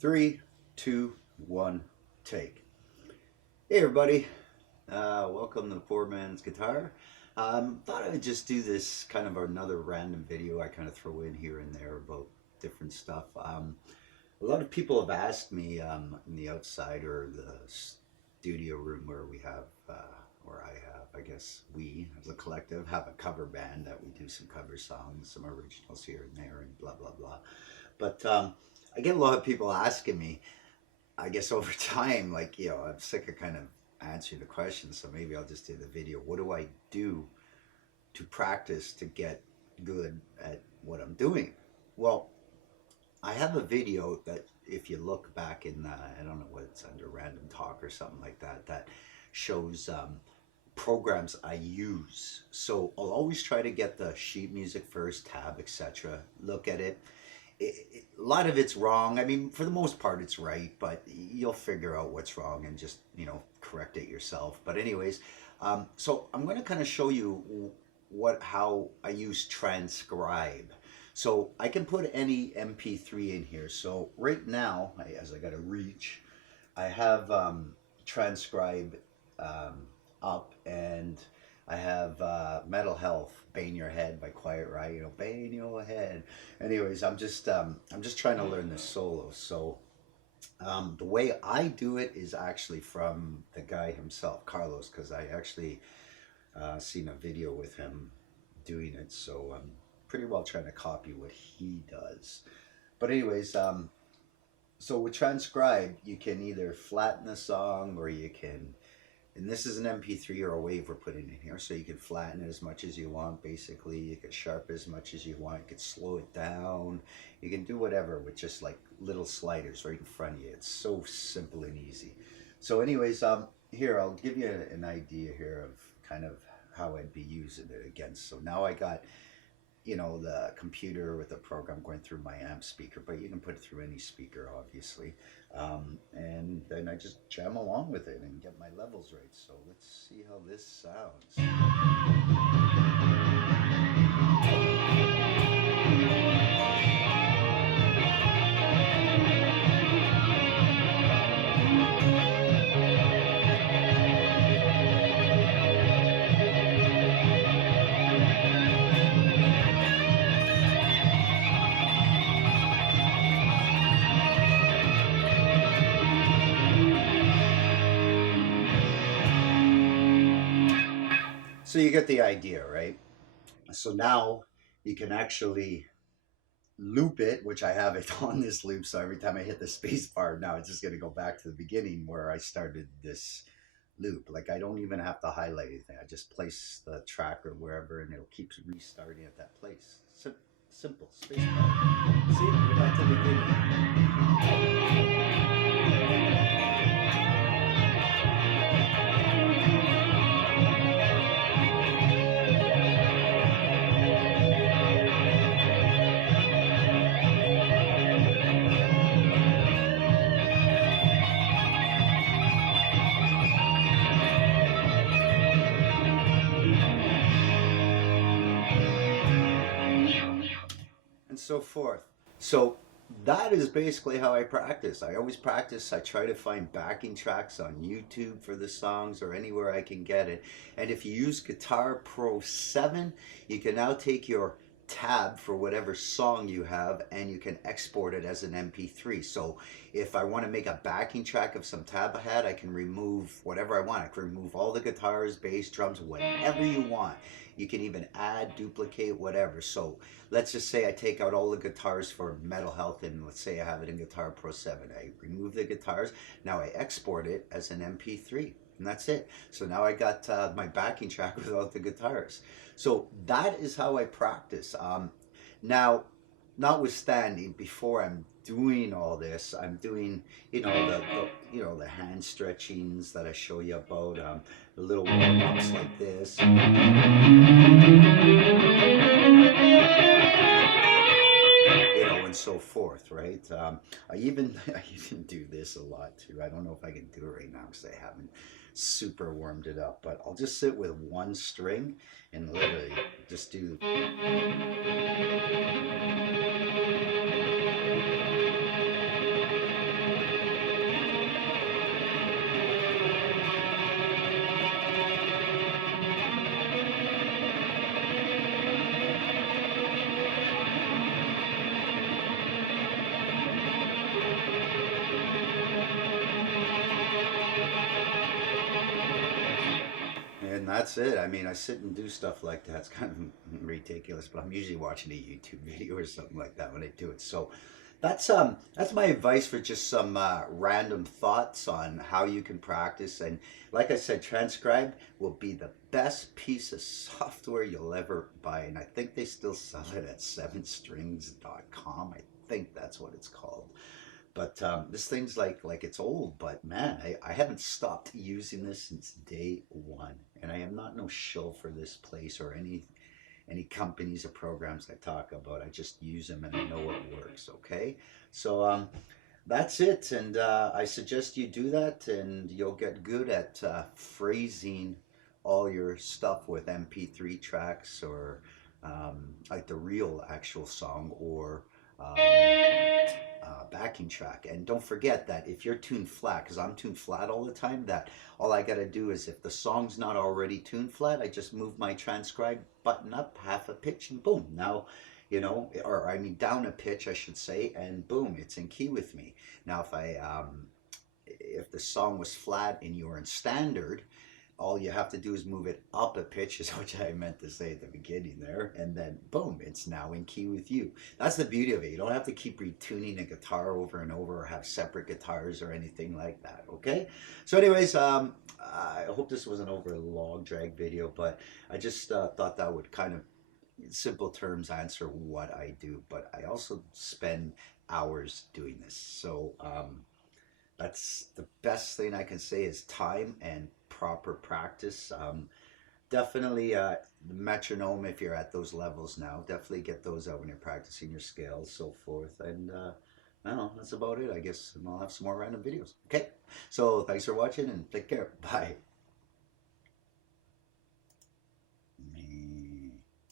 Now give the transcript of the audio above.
Three, two, one, take. Hey everybody, welcome to the Poor Man's Guitar. Thought I would just do this kind of another random video I kind of throw in here and there about different stuff. A lot of people have asked me in the outside or the studio room where we have, where I have, I guess we as a collective have a cover band that we do some cover songs, some originals here and there, and blah blah blah. But I get a lot of people asking me, I guess over time, like, I'm sick of kind of answering the questions, so maybe I'll just do the video. What do I do to practice to get good at what I'm doing? Well, I have a video that if you look back in, I don't know what it's under, random talk or something like that, that shows programs I use. So I'll always try to get the sheet music first, tab, etc. Look at it. A lot of it's wrong. I mean, for the most part, it's right, but you'll figure out what's wrong and just, correct it yourself. But anyways, so I'm going to kind of show you how I use Transcribe. So I can put any MP3 in here. So right now, as I got to reach, I have Transcribe up, and I have Metal Health, Bang Your Head by Quiet Riot, Bang Your Head. Anyways, I'm just trying to learn this solo. So the way I do it is actually from the guy himself, Carlos, because I actually seen a video with him doing it. So I'm pretty well trying to copy what he does. But anyways, so with Transcribe, you can either flatten the song or you can, and this is an MP3 or a wave we're putting in here, so you can flatten it as much as you want, basically. You can sharp as much as you want. You can slow it down. You can do whatever with just like little sliders right in front of you. It's so simple and easy. So anyways, here, I'll give you an idea here of kind of how I'd be using it against. So now I got, the computer with the program going through my amp speaker, but you can put it through any speaker, obviously. And then I just jam along with it and get my levels right. So let's see how this sounds. So you get the idea, right? So now you can actually loop it, which I have it on this loop. So every time I hit the space bar, now it's just going to go back to the beginning where I started this loop. Like I don't even have to highlight anything. I just place the track or wherever and it'll keep restarting at that place. Simple. Space bar. See, we're back to the beginning. And so forth. So that is basically how I practice. I always practice. I try to find backing tracks on YouTube for the songs or anywhere I can get it. And if you use Guitar Pro 7, you can now take your tab for whatever song you have and you can export it as an MP3. So if I want to make a backing track of some tab I had, I can remove whatever I want. I can remove all the guitars, bass, drums, whatever you want. You can even add, duplicate, whatever. So let's just say I take out all the guitars for Metal Health, and let's say I have it in Guitar Pro 7. I remove the guitars. Now I export it as an MP3. And that's it. So now I got my backing track without the guitars. So that is how I practice. Now, notwithstanding, before I'm doing all this, I'm doing, the hand stretchings that I show you about, the little warm-ups like this. And so forth, right? I even do this a lot too. I don't know if I can do it right now because I haven't super warmed it up, but I'll just sit with one string and literally just do. that's it. I mean, I sit and do stuff like that. It's kind of ridiculous, but I'm usually watching a YouTube video or something like that when I do it. So that's my advice for just some random thoughts on how you can practice. And like I said, Transcribe will be the best piece of software you'll ever buy, and I think they still sell it at 7strings.com. I think that's what it's called. But this thing's like it's old, but man, I haven't stopped using this since day one, and I am not no shill for this place or any companies or programs I talk about. I just use them and I know it works. Okay, so that's it, and I suggest you do that, and you'll get good at phrasing all your stuff with MP3 tracks or like the real actual song or backing track. And don't forget that if you're tuned flat, because I'm tuned flat all the time, that all I got to do is if the song's not already tuned flat, I just move my transcribe button up half a pitch and boom. Now, you know, or I mean down a pitch, I should say, and boom, it's in key with me. Now, if the song was flat and you're in standard, all you have to do is move it up a pitch, is what I meant to say at the beginning there, and then boom, it's now in key with you. That's the beauty of it. You don't have to keep retuning a guitar over and over or have separate guitars or anything like that, okay? So anyways, I hope this wasn't over a long drag video, but I just thought that would kind of, in simple terms, answer what I do, but I also spend hours doing this. So that's the best thing I can say is time and proper practice. Definitely the metronome, if you're at those levels now, definitely get those out when you're practicing your scales, so forth. And I don't know, that's about it, I guess. And I'll have some more random videos. Okay, so thanks for watching and take care. Bye.